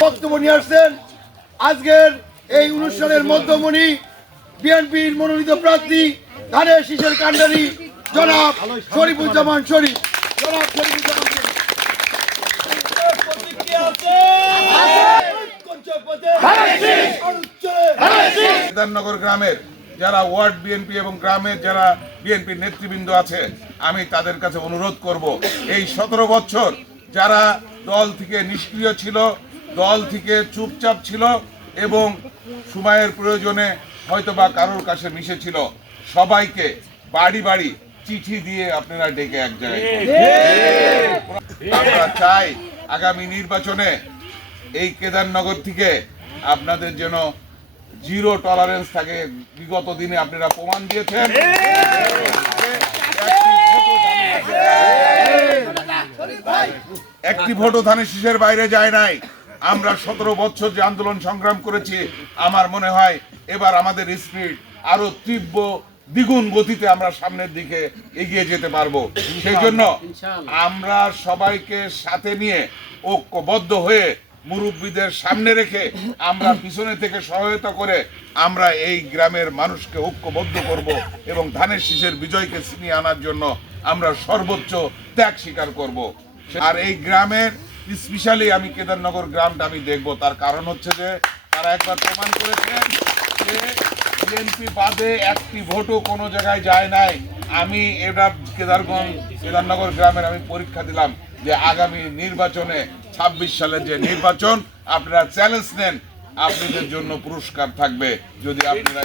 বক্তব্য নিয়ে আসছেন আজকের এই অনুষ্ঠানের মধ্যমণি বিএনপির মনোনীত প্রার্থী ধানের শীষের কান্ডারি জনাব শরীফুজ্জামান শরীফ। জনাব শরীফুজ্জামান শরীফ। কেদারনগর গ্রামের যারা ওয়ার্ড বিএনপি এবং গ্রামের যারা বিএনপির নেতৃবৃন্দ আছে আমি তাদের কাছে অনুরোধ করব এই সতেরো বছর যারা দল থেকে নিষ্ক্রিয় ছিল দল থেকে চুপচাপ ছিল এবং সময়ের প্রয়োজনে হয়তো বা কারোর কাছে মিশেছিল সবাইকে বাড়ি বাড়ি চিঠি দিয়ে আপনারা ডেকে এক জায়গায় আমরা চাই আগামী নির্বাচনে এই কেদারনগর থেকে আপনাদের যেন জিরো টলারেন্স থাকে। বিগত দিনে আপনারা প্রমাণ দিয়েছেন। একটি ভোটও ধানের শীষের বাইরে যায় নাই। আমরা সতেরো বছর যে আন্দোলন সংগ্রাম করেছি আমার মনে হয় এবার আমাদের স্পিড আরও তীব্র দ্বিগুণ গতিতে আমরা সামনের দিকে এগিয়ে যেতে পারব। সেই জন্য আমরা সবাইকে সাথে নিয়ে ঐক্যবদ্ধ হয়ে মুরব্বীদের সামনে রেখে আমরা পিছনে থেকে সহায়তা করে আমরা এই গ্রামের মানুষকে ঐক্যবদ্ধ করব এবং ধানের শীষের বিজয়কে ছিনিয়ে আনার জন্য আমরা সর্বোচ্চ ত্যাগ স্বীকার করব। আর এই গ্রামের, স্পেশালি আমি কেদারনগর গ্রামটা আমি দেখব, তার কারণ হচ্ছে যে তারা একবার প্রমাণ করেছেন যে বিএনপি বাদে একটি ভোটও কোনো জায়গায় যায় নাই। আমি এটা কেদারগঞ্জ, কেদারনগর গ্রামের আমি পরীক্ষা দিলাম যে আগামী নির্বাচনে ছাব্বিশ সালের যে নির্বাচন, আপনারা চ্যালেঞ্জ নেন, আপনাদের জন্য পুরস্কার থাকবে। যদি আপনারা